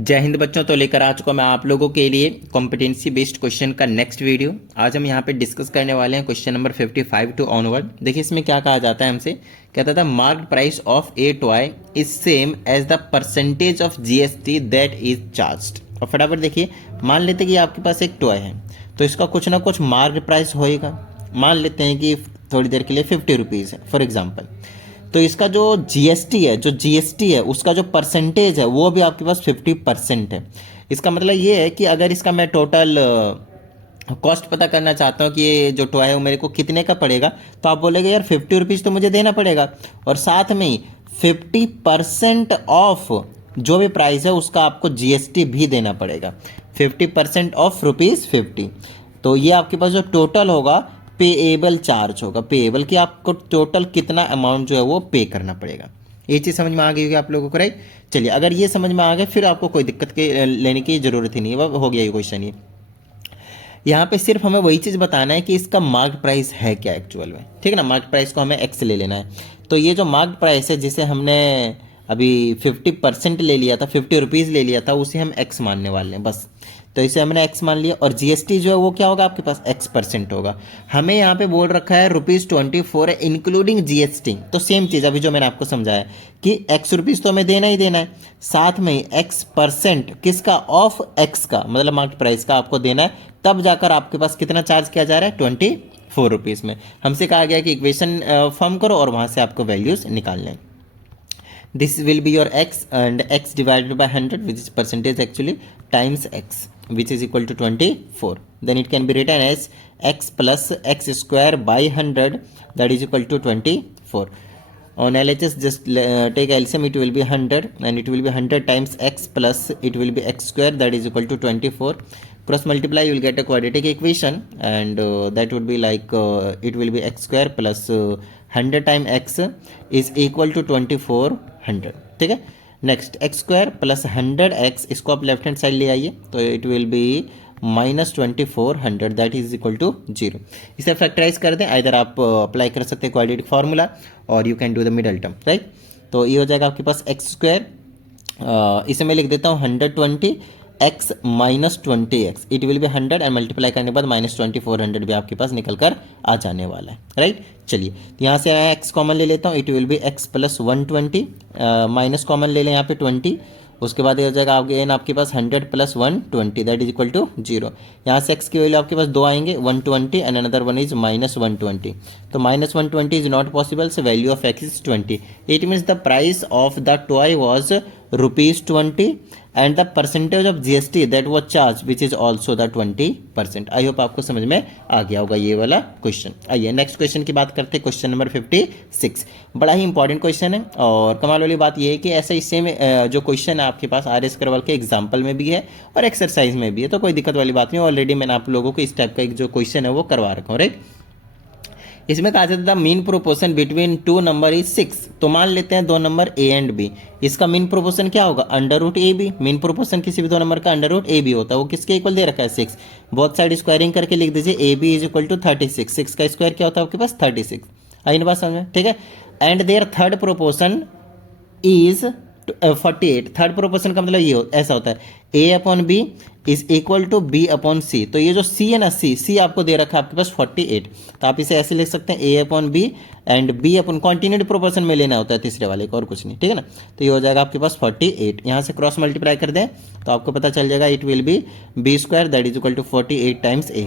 जय हिंद बच्चों। तो लेकर आ चुका मैं आप लोगों के लिए कॉम्पिटेंसी बेस्ड क्वेश्चन का नेक्स्ट वीडियो। आज हम यहाँ पे डिस्कस करने वाले हैं क्वेश्चन नंबर 55 टू ऑनवर्ड। देखिए इसमें क्या कहा जाता है हमसे, कहता था marked price of a toy is same as the percentage of GST that is charged. और फटाफट देखिए, मान लेते हैं कि आपके पास एक टॉय है तो इसका कुछ ना कुछ मार्क्ड प्राइस होएगा। मान लेते हैं कि थोड़ी देर के लिए 50 रुपीज़ है फॉर एग्जाम्पल। तो इसका जो जीएसटी है उसका जो परसेंटेज है वो भी आपके पास 50% है। इसका मतलब ये है कि अगर इसका मैं टोटल कॉस्ट पता करना चाहता हूँ कि ये जो टॉय है वो मेरे को कितने का पड़ेगा, तो आप बोलेंगे यार 50 रुपीज़ तो मुझे देना पड़ेगा और साथ में ही 50% ऑफ जो भी प्राइस है उसका आपको जीएसटी भी देना पड़ेगा। 50% ऑफ ₹50। तो ये आपके पास जो टोटल होगा पेएबल चार्ज होगा, पेएबल कि आपको टोटल कितना अमाउंट जो है वो पे करना पड़ेगा। ये चीज़ समझ में आ गई होगी आप लोगों को, राइट। चलिए अगर ये समझ में आ गया फिर आपको कोई दिक्कत के लेने की ज़रूरत ही नहीं है, हो गया ये क्वेश्चन। ये यहाँ पे सिर्फ हमें वही चीज़ बताना है कि इसका मार्केट प्राइस है क्या एक्चुअल में, ठीक है ना। मार्केट प्राइस को हमें एक्स ले लेना है। तो ये जो मार्केट प्राइस है जिसे हमने अभी 50% ले लिया था, 50 रुपीज़ ले लिया था, उसे हम एक्स मानने वाले हैं बस। तो इसे हमने एक्स मान लिया और जीएसटी जो है वो क्या होगा आपके पास x% होगा। हमें यहाँ पे बोल रखा है ₹24 है इंक्लूडिंग जीएसटी। तो सेम चीज़ अभी जो मैंने आपको समझाया कि x रुपीज़ तो हमें देना ही देना है, साथ में x% किसका, ऑफ x का, मतलब मार्केट प्राइस का आपको देना है। तब जाकर आपके पास कितना चार्ज किया जा रहा है, 24 रुपीज़ में। हमसे कहा गया कि इक्वेशन फॉर्म करो और वहाँ से आपको वैल्यूज़ निकालने हैं। This will be your x and x divided by 100 which is percentage actually times x which is equal to 24. Then it can be written as x plus x square by 100 that is equal to 24. On LHS just take LCM, it will be 100 and it will be 100 times x plus it will be x square that is equal to 24. Cross multiply, you will get a quadratic equation and that would be like it will be x square plus 100 times x is equal to 2400, ठीक है। Next x square plus 100x, इसको आप left hand side ले आइए तो it will be -2400 that is equal to 0। इसे factorise कर दें, इधर आप अप्लाई कर सकते हैं क्वाड्रेटिक फार्मूला और you can do the middle term, right. तो ये हो जाएगा आपके पास एक्स स्क्वायर, इसे मैं लिख देता हूँ 120 x minus 20x, it will B 100 and multiply करने के बाद -2400 भी आपके पास निकल कर आ जाने वाला है, राइट। चलिए तो यहाँ से x कॉमन ले लेता हूँ, it will B x plus 120, minus common ले लें यहाँ पे 20, उसके बाद ये हो जाएगा आपके एन आपके पास 100 plus 120 that is equal to 0। यहाँ से x की वैल्यू आपके पास दो आएंगे, 120 एंड अनदर वन इज -120। तो -120 is not possible, so value of x is 20। It means the price of the toy was ₹20 and the percentage of GST that was charge which is also the 20%। I hope आपको समझ में आ गया होगा ये वाला question. आइए next question की बात करते हैं, क्वेश्चन नंबर 56। बड़ा ही इंपॉर्टेंट क्वेश्चन है और कमाल वाली बात ये है कि ऐसा इससे में जो क्वेश्चन है आपके पास RS करवाल के एग्जाम्पल में भी है और एक्सरसाइज में भी है, तो कोई दिक्कत वाली बात नहीं। ऑलरेडी मैंने आप लोगों को इस टाइप का एक जो क्वेश्चन है वो करवा रखा हूँ, राइट। इसमें कहा जाता था mean proportion between two number is 6। तो मान लेते हैं दो नंबर ए एंड बी, इसका मीन प्रोपोर्शन क्या होगा, √AB। मीन प्रोपोर्शन किसी भी दो नंबर का √AB होता है, वो किसके इक्वल दे रखा है, 6। बोथ साइड स्क्वायरिंग करके लिख दीजिए AB इज इक्वल टू 36। 6 का स्क्वायर क्या होता है आपके पास, 36। आई बात समझ में, ठीक है। And there third proportion is 48। Third proportion का मतलब ये ऐसा होता है A/B is equal to B/C। तो ये जो C है ना, C आपको दे रखा है आपके पास 48, तो आप इसे ऐसे लिख सकते हैं A/B and B continued proportion में लेना होता है तीसरे वाले को और कुछ नहीं, ठीक है ना। तो ये हो जाएगा आपके पास 48। यहाँ से क्रॉस मल्टीप्लाई कर दें तो आपको पता चल जाएगा it will be B² that is equal to 48 times A।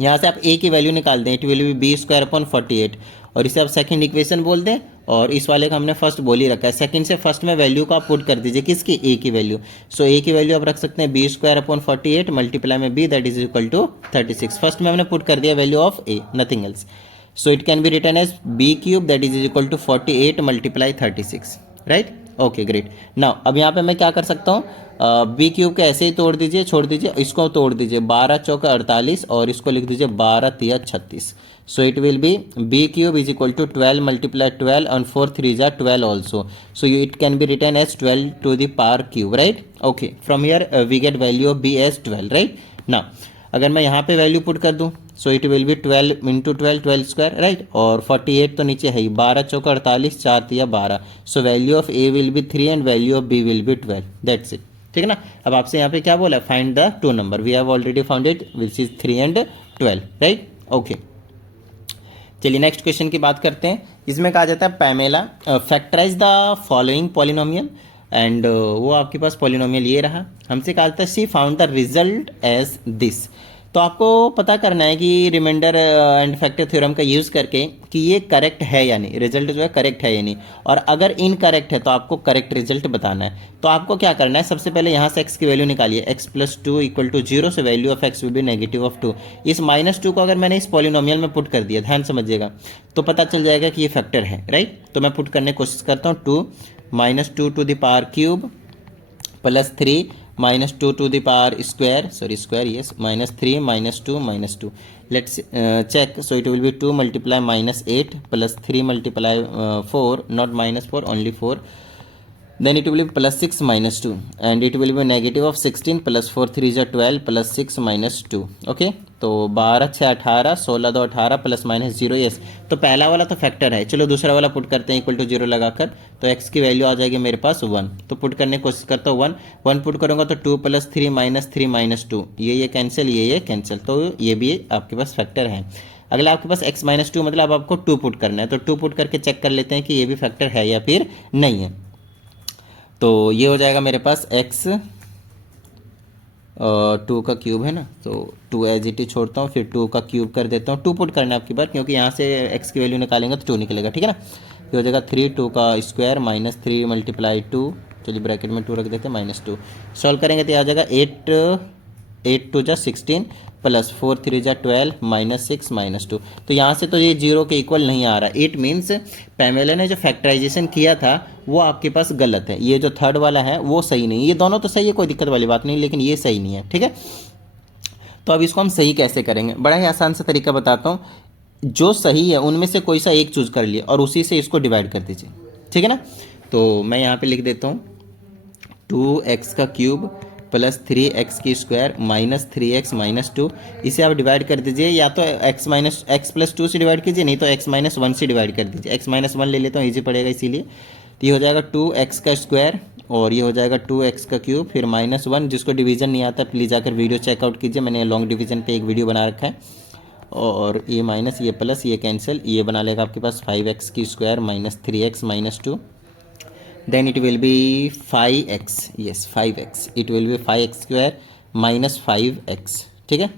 यहाँ से आप A की वैल्यू निकाल दें, इट विल बी B²/48 और इसे आप सेकंड इक्वेशन बोल दें और इस वाले का हमने फर्स्ट बोल ही रखा है। सेकंड से फर्स्ट में वैल्यू को आप पुट कर दीजिए, किसकी, A की वैल्यू। सो A की वैल्यू आप रख सकते हैं B²/48 मल्टीप्लाई में B that is equal to 36। First में हमने पुट कर दिया value of A, nothing else. So it can be written as B³ that is equal to 48 multiply 36, right. Okay great. Now अब यहाँ पे मैं क्या कर सकता हूँ, B³ को ऐसे ही तोड़ दीजिए, छोड़ दीजिए, इसको तोड़ दीजिए, 12 चौका 48 और इसको लिख दीजिए 12 तिया 36। So it will be B³ is equal to 12 multiply 12 और 4 3 जा 12 also. So it can be written as 12 to the power cube, right. Okay, from here we get value of B as 12, right. Now अगर मैं यहाँ पे value put कर दूँ so it will be 12 into 12 square, right. और 48 तो नीचे है ही, 12 चौका 48 4 तिया 12। So value of A will be 3 and value of B will be 12, that's it, ठीक है ना। अब आपसे यहाँ पे क्या बोला, find the two number, we have already found it which is 3 and 12, right. Okay, चलिए नेक्स्ट क्वेश्चन की बात करते हैं। इसमें कहा जाता है Pamela factorise the following polynomial, and वो आपके पास पॉलिनोमियल ये रहा। हमसे कहा जाता है see found the result as this. तो आपको पता करना है कि रिमाइंडर एंड फैक्टर थ्योरम का यूज़ करके कि ये करेक्ट है या नहीं, रिजल्ट जो है करेक्ट है या नहीं, और अगर इनकरेक्ट है तो आपको करेक्ट रिजल्ट बताना है। तो आपको क्या करना है, सबसे पहले यहाँ से x की वैल्यू निकालिए, x + 2 = 0, से value of x will be -2। इस -2 को अगर मैंने इस पॉलिनोमियल में पुट कर दिया, ध्यान समझिएगा, तो पता चल जाएगा कि ये फैक्टर है, राइट। तो मैं पुट करने की कोशिश करता हूँ, 2 -2 to the power cube +3 -2 to the power square, sorry square, yes, -3 -2 -2. Let's check. So it will be 2 multiply -8 plus 3 multiply 4, not -4, only 4. Then it will be +6 -2, and it will be -16 plus 4 3 is 12 plus 6 -2. Okay, तो 12 6 18, 16 2 18 ±0, yes. तो पहला वाला तो factor है। चलो दूसरा वाला put करते हैं इक्वल टू 0 लगाकर, तो x की वैल्यू आ जाएगी मेरे पास 1। तो पुट करने की कोशिश करता हूँ, 1 पुट करूँगा तो 2 + 3 -3 -2, ये कैंसिल, ये कैंसिल, तो ये भी आपके पास फैक्टर है। अगला आपके पास x -2 मतलब आपको 2 पुट करना है, तो 2 पुट करके चेक कर लेते हैं कि ये भी फैक्टर है या फिर नहीं है। तो ये हो जाएगा मेरे पास x 2 का क्यूब है ना, तो 2 एज इट इज छोड़ता हूँ, फिर 2 का क्यूब कर देता हूँ। 2 पुट करना है आपकी बार, क्योंकि यहाँ से x की वैल्यू निकालेंगे तो 2 निकलेगा, ठीक है ना। ये हो जाएगा 3 2 का स्क्वायर -3 × 2, चलिए ब्रैकेट में 2 रख देते हैं, -2। सॉल्व करेंगे तो आ जाएगा 8 2 = 16 प्लस 4 3 = 12 -6 -2। तो यहाँ से तो ये 0 के इक्वल नहीं आ रहा। इट मीन्स पैमेला ने जो फैक्टराइजेशन किया था वो आपके पास गलत है। ये जो थर्ड वाला है वो सही नहीं, ये दोनों तो सही है, कोई दिक्कत वाली बात नहीं, लेकिन ये सही नहीं है, ठीक है। तो अब इसको हम सही कैसे करेंगे, बड़ा ही आसान सा तरीका बताता हूँ। जो सही है उनमें से कोई सा एक चूज कर लिए और उसी से इसको डिवाइड कर दीजिए, ठीक है ना। तो मैं यहाँ पे लिख देता हूँ 2x³ + 3x² -3x -2, इसे आप डिवाइड कर दीजिए, या तो x + 2 से डिवाइड कीजिए, नहीं तो x - 1 से डिवाइड कर दीजिए। x - 1 ले लेता हूँ, ईजी पड़ेगा इसीलिए। तो ये हो जाएगा 2x² और ये हो जाएगा 2x³, फिर -1, जिसको डिवीजन नहीं आता प्लीज़ आकर वीडियो चेकआउट कीजिए, मैंने लॉन्ग डिवीजन पे एक वीडियो बना रखा है। और ये माइनस, ये प्लस, ये कैंसिल, ये बना लेगा आपके पास 5x² -3x -2, then it will be 5x, yes 5x, it will be 5x² -5x, ठीक है।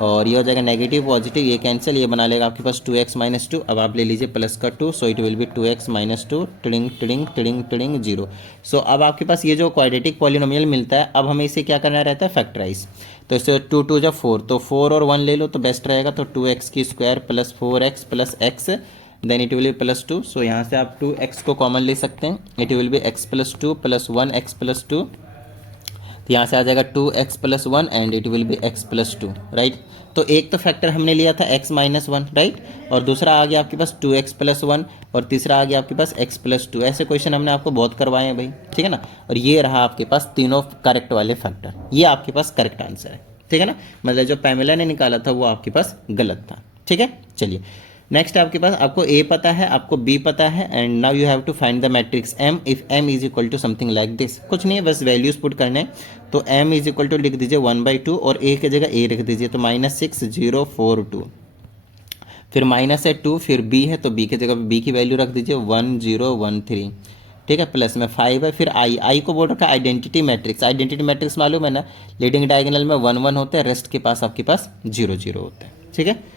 और ये हो जाएगा नेगेटिव पॉजिटिव, ये कैंसिल, ये बना लेगा आपके पास 2x - 2। अब आप ले लीजिए प्लस का 2, सो it will B 2x - 2 tiding tiding tiding tiding 0। सो अब आपके पास ये जो क्वाड्रेटिक पॉलिनोमियल मिलता है, अब हमें इसे क्या करना रहता है, फैक्टराइज। तो इसे 2 2 = 4, तो 4 और 1 ले लो तो बेस्ट रहेगा। तो 2x² + 4x + x, then it will be +2। सो यहाँ से आप 2x को कॉमन ले सकते हैं, it will B x + 2 + 1x + 2। तो यहाँ से आ जाएगा 2x + 1 and it will B x + 2, right. तो एक तो फैक्टर हमने लिया था x - 1, राइट, और दूसरा आ गया आपके पास 2x + 1, और तीसरा आ गया आपके पास x + 2। ऐसे क्वेश्चन हमने आपको बहुत करवाए हैं भाई, ठीक है ना। और ये रहा आपके पास तीनों करेक्ट वाले फैक्टर, ये आपके पास करेक्ट आंसर है, ठीक है ना। मतलब जो पैमेला ने निकाला था वो आपके पास गलत था, ठीक है। चलिए नेक्स्ट आपके पास, आपको A पता है, आपको B पता है, and now you have to find the matrix M if M = something like this. कुछ नहीं है, बस वैल्यूज पुट करने हैं। तो M = लिख दीजिए 1/2 और A की जगह A रख दीजिए, तो -6 0 4 2, फिर माइनस है 2, फिर B है तो B की जगह B की वैल्यू रख दीजिए 1 0 1 3, ठीक है, प्लस में 5 है, फिर I को बोल रखा है आइडेंटिटी मैट्रिक्स। आइडेंटिटी मैट्रिक्स मालूम है ना, लीडिंग डायगोनल में 1 1 होते हैं, रेस्ट के पास आपके पास 0 0 होते हैं, ठीक है।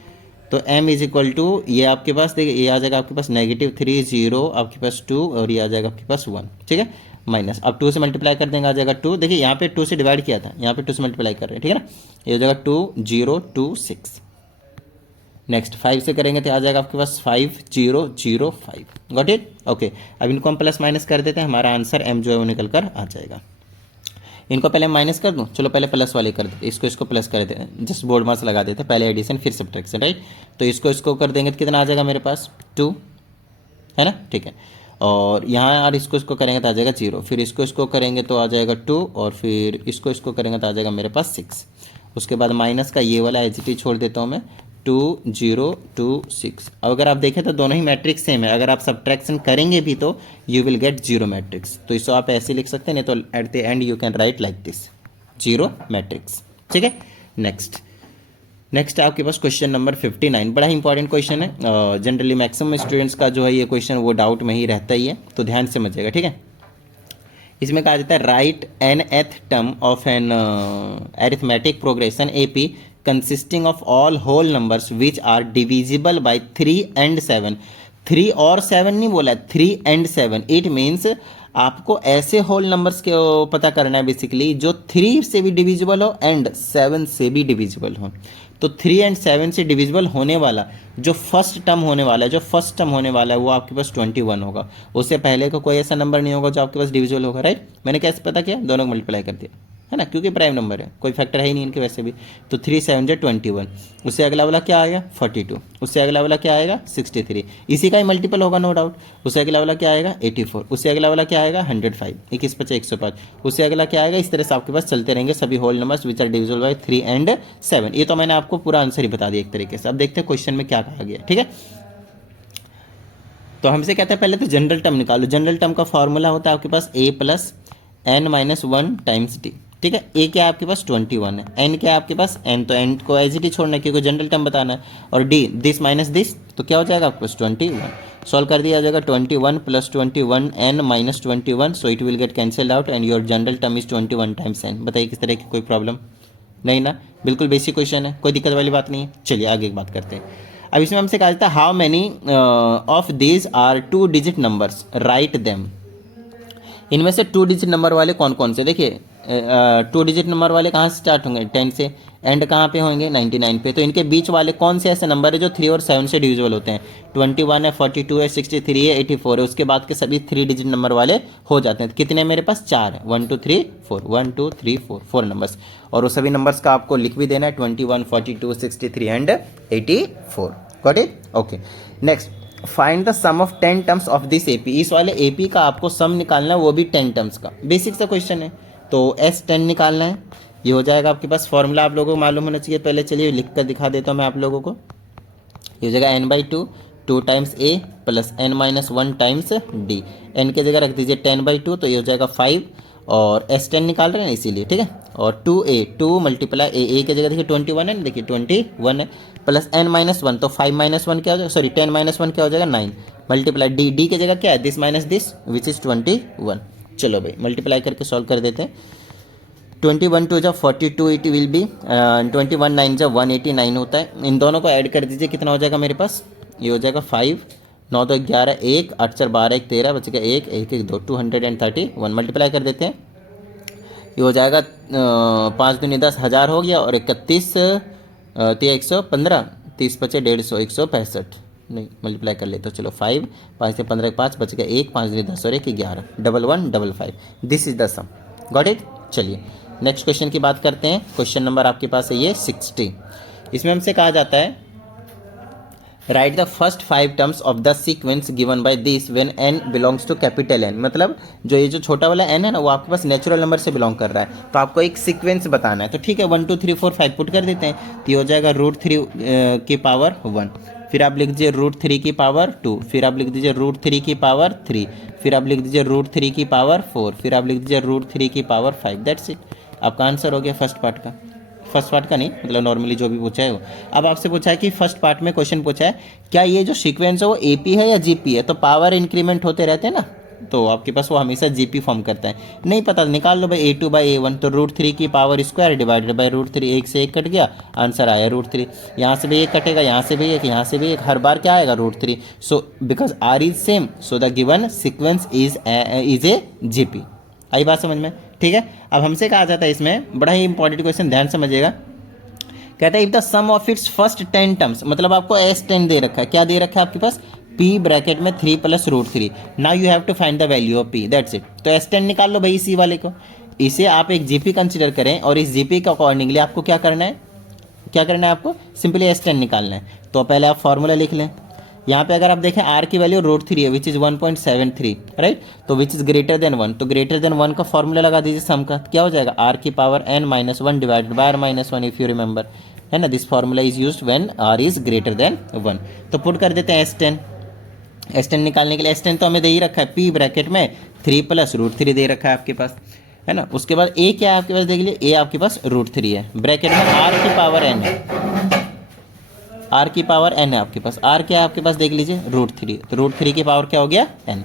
तो M = ये आपके पास देखिए, ये आ जाएगा आपके पास -3 0 आपके पास 2, और ये आ जाएगा आपके पास 1, ठीक है, माइनस। अब 2 से मल्टीप्लाई कर देंगे, आ जाएगा 2। देखिए यहाँ पे 2 से डिवाइड किया था, यहाँ पे 2 से मल्टीप्लाई कर रहे हैं, ठीक है ना। ये हो जाएगा 2 0 2 6। नेक्स्ट 5 से करेंगे तो आ जाएगा आपके पास 5 0 0 5। Got it, okay. अब इनको हम प्लस माइनस कर देते हैं, हमारा आंसर M जो है वो निकल कर आ जाएगा। इनको पहले माइनस कर दूं, चलो पहले प्लस वाले कर देते, इसको प्लस कर देते हैं, जस्ट बोर्ड मार्क्स लगा देते हैं, पहले एडिशन फिर सब्ट्रैक्शन, राइट। तो इसको कर देंगे तो कितना आ जाएगा मेरे पास 2, है ना, ठीक है। और यहाँ यार इसको करेंगे तो आ जाएगा 0, फिर इसको करेंगे तो आ जाएगा 2, और फिर इसको करेंगे तो आ जाएगा मेरे पास 6। उसके बाद माइनस का ये वाला एच छोड़ देता हूँ मैं, 2026। अगर आप देखें तो दोनों ही मैट्रिक्स सेम है, अगर आप सब्ट्रैक्शन करेंगे भी तो you will get zero matrix. तो इसको आप ऐसे लिख सकते हैं, नहीं तो at the end you can write like this, zero matrix. ठीक है, नेक्स्ट है आपके पास क्वेश्चन नंबर 59। बड़ा ही इंपॉर्टेंट क्वेश्चन है, जनरली मैक्सिमम स्टूडेंट्स का जो है ये क्वेश्चन वो डाउट में ही रहता ही है, तो ध्यान से समझिएगा। ठीक है, इसमें कहा जाता है write an nth term of an arithmetic progression AP consisting of all whole numbers which are divisible by 3 and 7। 3 और 7 नहीं बोला, 3 and 7। इट मीन्स आपको ऐसे होल नंबर्स के पता करना है बेसिकली जो 3 से भी डिविजिबल हो एंड 7 से भी डिविजिबल हो। तो 3 and 7 से डिविजिबल होने वाला जो फर्स्ट टर्म होने वाला है, वो आपके पास 21 होगा। उससे पहले का कोई ऐसा नंबर नहीं होगा जो आपके पास डिविजिबल होगा, राइट। मैंने कैसे पता किया, दोनों को मल्टीप्लाई कर दिया, है ना, क्योंकि प्राइम नंबर है, कोई फैक्टर है ही नहीं इनके वैसे भी। तो 3 7 जो 21, उससे अगला वाला क्या आएगा 42, उससे अगला वाला क्या आएगा 63, इसी का ही मल्टीपल होगा नो डाउट। उससे अगला वाला क्या आएगा 84, उससे अगला वाला क्या आएगा 105, 21 5 105, उससे अगला क्या आएगा। इस तरह से आपके पास चलते रहेंगे सभी whole numbers which are divisible by 3 and 7। ये तो मैंने आपको पूरा आंसर ही बता दिया एक तरीके से। अब देखते हैं क्वेश्चन में क्या कहा गया। ठीक है, तो हमसे कहते हैं पहले तो जनरल टर्म निकालो। जनरल टर्म का फॉर्मूला होता है आपके पास a plus n minus 1 times D. ठीक है, a क्या है आपके पास 21 है, n क्या है आपके पास n, तो n को एज इट इज छोड़ना है क्योंकि जनरल टर्म बताना है, और d दिस माइनस दिस, तो क्या हो जाएगा आपके पास 21। सॉल्व कर दिया जाएगा 21 plus 21 n minus 21, so it will get cancelled out and your general term is 21 times n। बताइए किस तरह की कोई प्रॉब्लम नहीं ना, बिल्कुल बेसिक क्वेश्चन है, कोई दिक्कत वाली बात नहीं है। चलिए आगे एक बात करते हैं। अब इसमें हमसे कहा जाता है how many of these are 2 digit numbers, write them. इनमें से 2 डिजिट नंबर वाले कौन कौन से, देखिए 2 डिजिट नंबर वाले कहाँ से स्टार्ट होंगे 10 से, एंड कहाँ पे होंगे 99 पे। तो इनके बीच वाले कौन से ऐसे नंबर है जो 3 और 7 से डिविजिबल होते हैं, 21 है, 42 है, 63 है, 84 है। उसके बाद के सभी 3 डिजिट नंबर वाले हो जाते हैं। कितने मेरे पास 4 है, 1 2 3 4, 1 2 3 4, 4 नंबर्स, और वो सभी नंबर्स का आपको लिख भी देना है 21 42 63 and 84। Got it, okay. Next, find the sum of 10 terms of this AP। इस वाले AP का आपको सम निकालना है, वो भी 10 टर्म्स का। बेसिक सा क्वेश्चन है, तो S10 निकालना है। ये हो जाएगा आपके पास, फॉर्मूला आप लोगों को मालूम होना चाहिए। पहले चलिए लिख कर दिखा देता हूँ मैं आप लोगों को। ये हो जाएगा n/2, 2 times A plus n minus 1 times D। n की जगह रख दीजिए 10/2, तो ये हो जाएगा 5, और S10 निकाल रहे हैं इसीलिए। ठीक है, और 2A 2 मल्टीप्लाई A की जगह देखिए 21 है ना, देखिए 21 है, प्लस n माइनस 1, तो 5 माइनस 1 क्या हो जाएगा, सॉरी 10 माइनस 1 क्या हो जाएगा 9, मल्टीप्लाई D की जगह क्या है this minus this which is 21। चलो भाई मल्टीप्लाई करके सॉल्व कर देते हैं। 21 2 जब 42 इट विल बी 21 9 जब 189 होता है। इन दोनों को ऐड कर दीजिए, कितना हो जाएगा मेरे पास, ये हो जाएगा 5 9 2 11 1 8 4 12 1 13, बचेगा 1 1 1 2 231। मल्टीप्लाई कर देते हैं, ये हो जाएगा 5 दूनी 10 1000 हो गया, और 31 115, 30 बचे 150 165, नहीं मल्टीप्लाई कर लेते, तो चलो 5 5 से 15 5 बच गया 1 5 दूनी 10 और 1 11 11 55। This is the sum. Got it. चलिए नेक्स्ट क्वेश्चन की बात करते हैं। क्वेश्चन नंबर आपके पास है ये 60। इसमें हमसे कहा जाता है write the first 5 terms of the sequence given by this when n belongs to capital N। मतलब जो ये जो छोटा वाला n है ना, वो आपके पास नेचुरल नंबर से बिलोंग कर रहा है, तो आपको एक सीक्वेंस बताना है। तो ठीक है 1 2 3 4 5 पुट कर देते हैं, तो ये हो जाएगा √3 की पावर 1, फिर आप लिख दीजिए √3 की पावर 2, फिर आप लिख दीजिए √3 की पावर 3, फिर आप लिख दीजिए √3 की पावर 4, फिर आप लिख दीजिए √3 की पावर 5। दैट्स इट, आपका आंसर हो गया फर्स्ट पार्ट का। फर्स्ट पार्ट का नहीं, मतलब नॉर्मली जो भी पूछा है वो। अब आपसे पूछा है कि फर्स्ट पार्ट में क्वेश्चन पूछा है क्या ये जो सीक्वेंस है वो AP है या GP है, तो पावर इंक्रीमेंट होते रहते हैं ना, तो आपके पास वो हमेशा GP फॉर्म करता है। नहीं पता निकाल लो भाई A2/A1, तो √3 की पावर स्क्वायर डिवाइडेड बाय √3, 1 से 1 कट गया, आंसर आया √3। यहाँ से भी 1 कटेगा, यहाँ से भी 1, यहाँ से भी 1, हर बार क्या आएगा √3। So because R is same, so the given sequence is a GP। आई बात समझ में, ठीक है। अब हमसे कहा जाता है इसमें बड़ा ही इंपॉर्टेंट क्वेश्चन, ध्यान समझिएगा। कहता है if the sum of its first 10 terms, मतलब आपको S10 दे रखा है, क्या दे रखा है आपके पास P ब्रैकेट में 3 plus √3। Now you have to find the value of P, that's it. तो S10 निकाल लो भाई इसी वाले को, इसे आप एक GP कंसिडर करें, और इस GP के अकॉर्डिंगली आपको क्या करना है, आपको सिंपली S10 निकालना है। तो पहले आप फॉर्मूला लिख लें। यहाँ पे अगर आप देखें R की वैल्यू √3 है विच इज़ 1.73, राइट, तो विच इज़ ग्रेटर देन 1, तो ग्रेटर देन 1 का फॉर्मूला लगा दीजिए सम का, क्या हो जाएगा R की power n-1 divided by R-1 if you remember, है ना। This formula is used when r is greater than 1। तो पुट कर देते हैं S10। S10 निकालने के लिए S10 तो हमें दे ही रखा है, p ब्रैकेट में 3 + √3 दे रखा है आपके पास, है ना। उसके बाद a क्या है आपके पास, देख लीजिए a आपके पास √3 है, ब्रैकेट में r की पावर n है, r की पावर n है आपके पास। r क्या है आपके पास, देख लीजिए √3, तो √3 की पावर क्या हो गया n,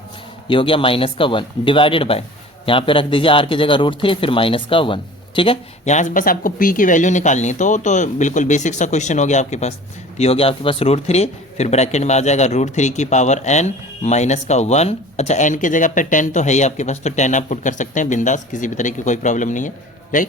ये हो गया -1 डिवाइडेड बाय, यहाँ पे रख दीजिए r की जगह √3 फिर -1, ठीक है। यहाँ से बस आपको p की वैल्यू निकालनी है, तो बिल्कुल बेसिक सा क्वेश्चन हो गया आपके पास। तो ये हो गया आपके पास √3, फिर ब्रैकेट में आ जाएगा √3 की पावर n -1। अच्छा n की जगह पे 10 तो है ही आपके पास, तो 10 आप पुट कर सकते हैं बिंदास, किसी भी तरह की कोई प्रॉब्लम नहीं है, राइट।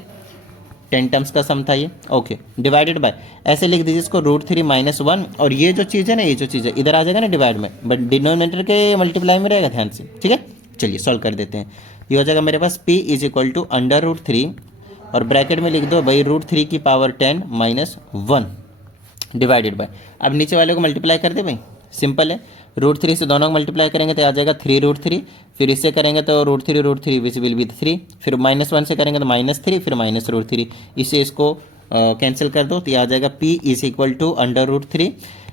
10 टर्म्स का सम था ये, ओके। डिवाइडेड बाय, ऐसे लिख दीजिए इसको √3 -1, और ये जो चीज़ है ना, ये जो चीज़ है इधर आ जाएगा ना डिवाइड में, बट डिनोमिनेटर के मल्टीप्लाई में रहेगा, ध्यान से, ठीक है। चलिए सॉल्व कर देते हैं। ये हो जाएगा मेरे पास p = √3, और ब्रैकेट में लिख दो भाई √3 की पावर 10 -1 डिवाइडेड बाय, अब नीचे वाले को मल्टीप्लाई कर दे भाई, सिंपल है। √3 से दोनों को मल्टीप्लाई करेंगे तो आ जाएगा 3√3, फिर इससे करेंगे तो √3 विच विल बी 3, फिर -1 से करेंगे तो -3, फिर -√3, इससे इसको कैंसिल कर दो, तो ये आ जाएगा p = √3।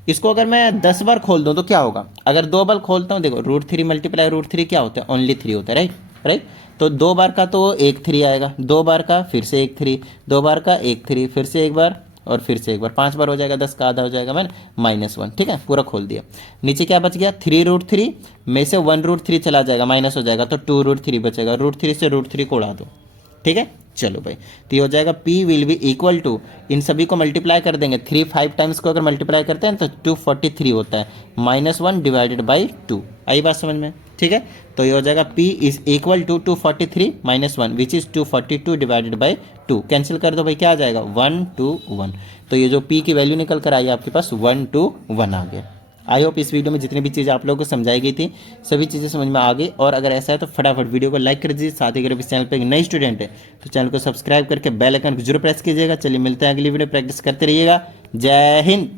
इसको अगर मैं 10 बार खोल दूँ तो क्या होगा, अगर 2 बार खोलता हूँ, देखो √3 × √3 क्या होता है, ओनली 3 होता है, राइट। तो 2 बार का तो 1 3 आएगा, 2 बार का फिर से 1 3, 2 बार का 1 3, फिर से 1 बार और फिर से 1 बार, 5 बार हो जाएगा, 10 का आधा हो जाएगा, मैंने -1, ठीक है। पूरा खोल दिया। नीचे क्या बच गया, 3√3 में से 1√3 चला जाएगा, माइनस हो जाएगा, तो 2√3 बचेगा, √3 से √3 को उड़ा दो, ठीक है। चलो भाई, तो ये हो जाएगा p will be equal to, इन सभी को मल्टीप्लाई कर देंगे, 3 5 टाइम्स को अगर मल्टीप्लाई करते हैं तो 243 होता है, -1 डिवाइडेड बाई 2। आई बात समझ में, ठीक है। तो ये हो जाएगा p = 243 -1 which is 242 divided by 2। Cancel कर दो भाई, क्या आ जाएगा 1 2 1। तो ये जो p की वैल्यू निकल कर आई आपके पास 1 2 1 आ गया। आई होप इस वीडियो में जितनी भी चीज़ें आप लोगों को समझाई गई थी सभी चीज़ें समझ में आ गई, और अगर ऐसा है तो फटाफट वीडियो को लाइक कर दीजिए। साथ ही अगर इस चैनल पर एक नई स्टूडेंट है तो चैनल को सब्सक्राइब करके बेल आइकन को जरूर प्रेस कीजिएगा। चलिए मिलते हैं अगली वीडियो, प्रैक्टिस करते रहिएगा। जय हिंद।